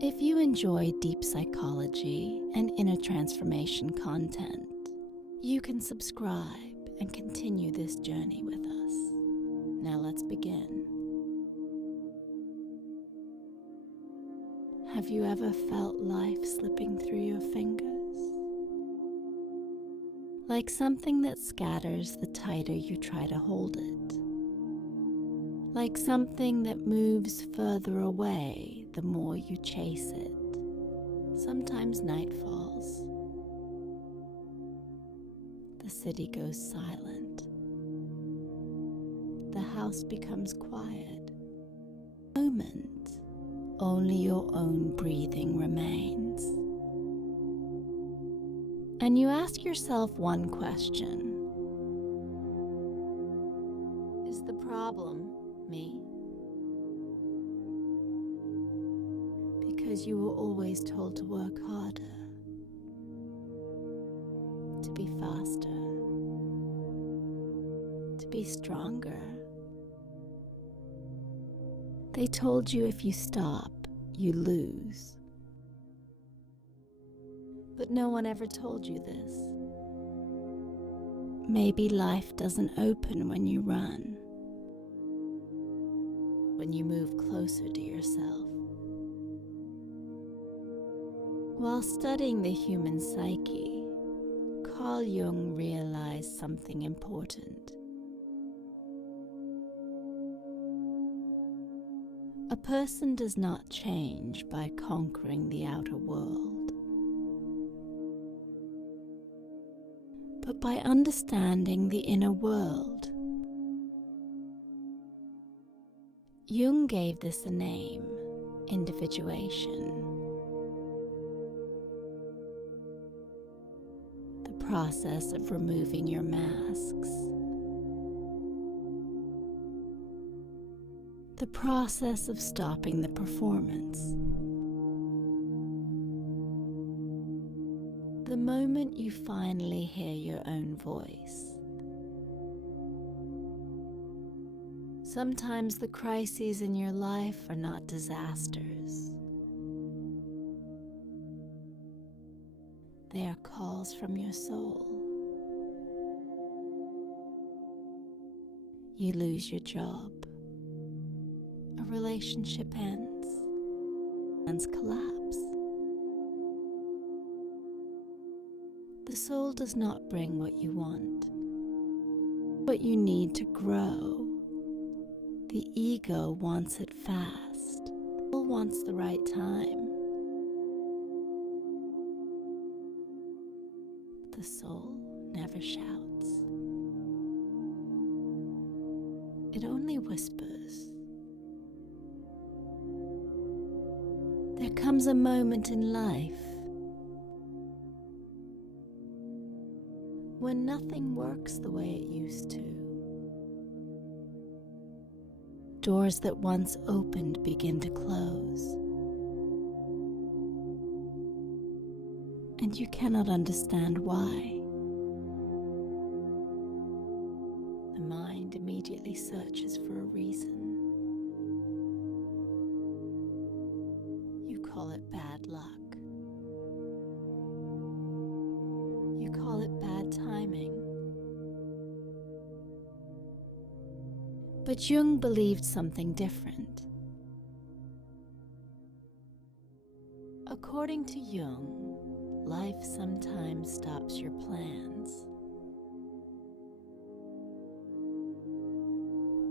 If you enjoy deep psychology and inner transformation content, you can subscribe and continue this journey with us. Now let's begin. Have you ever felt life slipping through your fingers? Like something that scatters the tighter you try to hold it. Like something that moves further away the more you chase it. Sometimes night falls. The city goes silent. The house becomes quiet. Moment, only your own breathing remains. And you ask yourself one question. Is the problem me? Because you were always told to work harder, to be faster, to be stronger. They told you if you stop, you lose. But no one ever told you this. Maybe life doesn't open when you run, when you move closer to yourself. While studying the human psyche, Carl Jung realized something important. A person does not change by conquering the outer world, but by understanding the inner world. Jung gave this a name, individuation. The process of removing your masks. The process of stopping the performance. The moment you finally hear your own voice. Sometimes the crises in your life are not disasters. They are calls from your soul. You lose your job. A relationship ends. Plans collapse. The soul does not bring what you want, but you need to grow. The ego wants it fast. The soul wants the right time. The soul never shouts. It only whispers. There comes a moment in life when nothing works the way it used to. Doors that once opened begin to close. And you cannot understand why. The mind immediately searches for a reason. You call it bad luck. You call it bad timing. But Jung believed something different. According to Jung, life sometimes stops your plans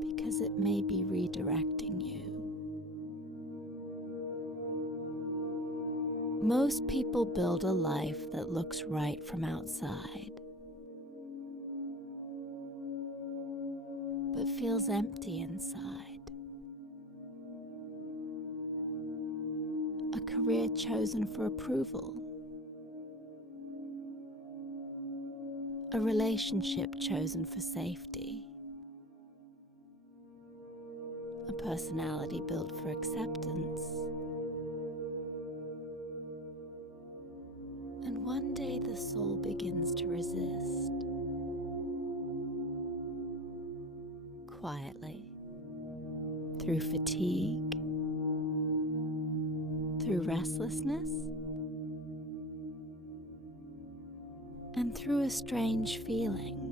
because it may be redirecting you. Most people build a life that looks right from outside, but feels empty inside. A career chosen for approval. A relationship chosen for safety. A personality built for acceptance. And one day the soul begins to resist. Quietly, through fatigue, through restlessness, and through a strange feeling.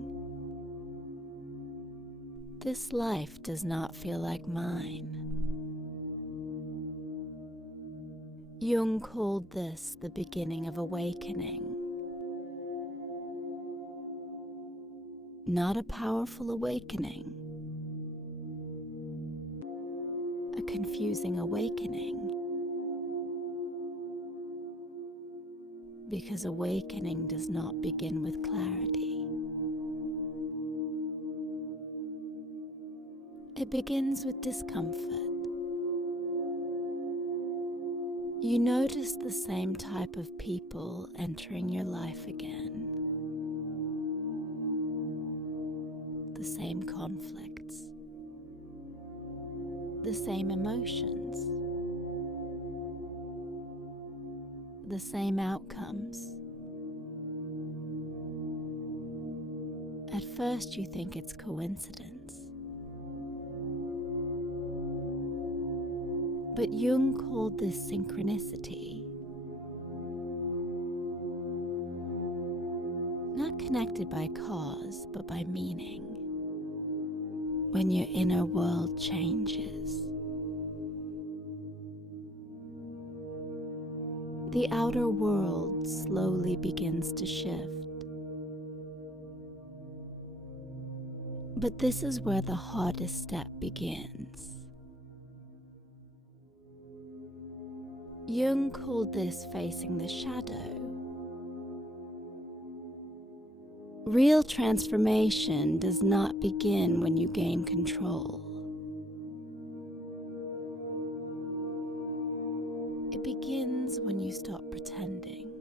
This life does not feel like mine. Jung called this the beginning of awakening. Not a powerful awakening, a confusing awakening. Because awakening does not begin with clarity. It begins with discomfort. You notice the same type of people entering your life again. The same conflicts. The same emotions. The same outcomes. At first you think it's coincidence. But Jung called this synchronicity. Not connected by cause, but by meaning. When your inner world changes, the outer world slowly begins to shift. But this is where the hardest step begins. Jung called this facing the shadow. Real transformation does not begin when you gain control. It begins when you stop pretending.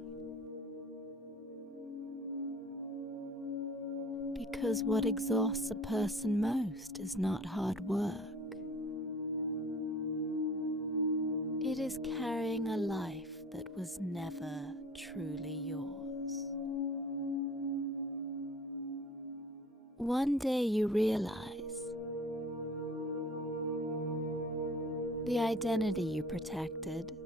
Because what exhausts a person most is not hard work. It is carrying a life that was never truly yours. One day you realize the identity you protected,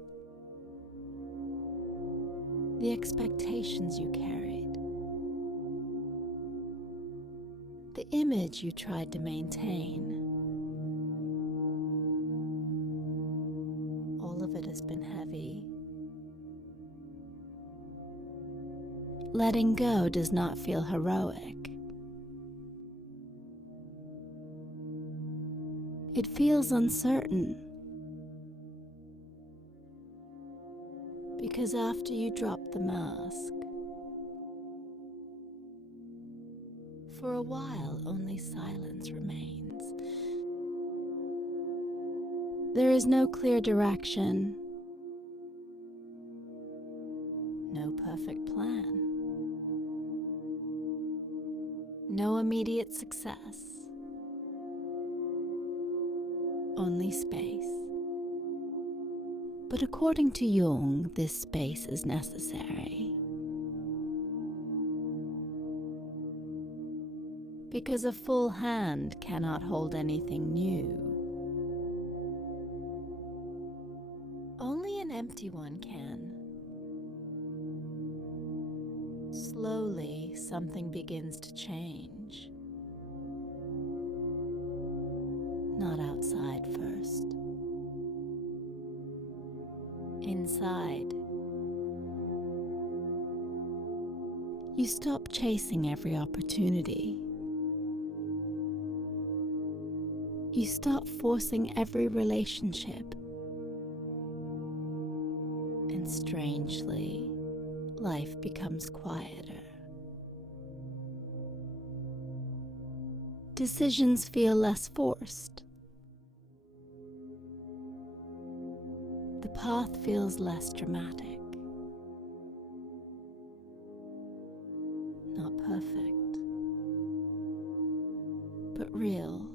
the expectations you carried, the image you tried to maintain, all of it has been heavy. Letting go does not feel heroic. It feels uncertain. Because after you drop the mask, for a while only silence remains. There is no clear direction, no perfect plan, no immediate success, only space. But according to Jung, this space is necessary. Because a full hand cannot hold anything new. Only an empty one can. Slowly, something begins to change. Not outside first. Inside. You stop chasing every opportunity. You stop forcing every relationship. And strangely, life becomes quieter. Decisions feel less forced. The path feels less dramatic. Not perfect, but real.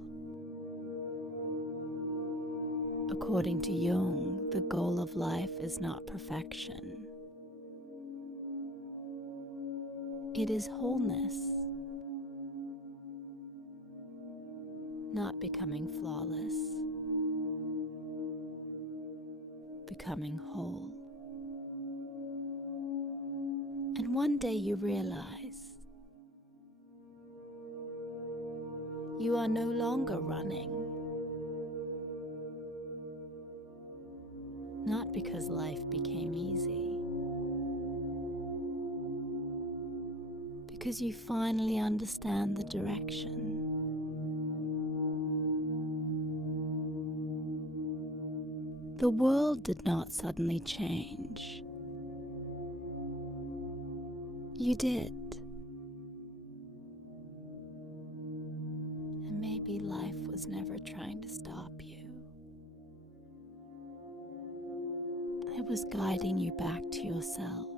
According to Jung, the goal of life is not perfection. It is wholeness, not becoming flawless, becoming whole. And one day you realize you are no longer running. Not because life became easy, because you finally understand the direction. The world did not suddenly change. You did. And maybe life was never trying to stop you. It was guiding you back to yourself.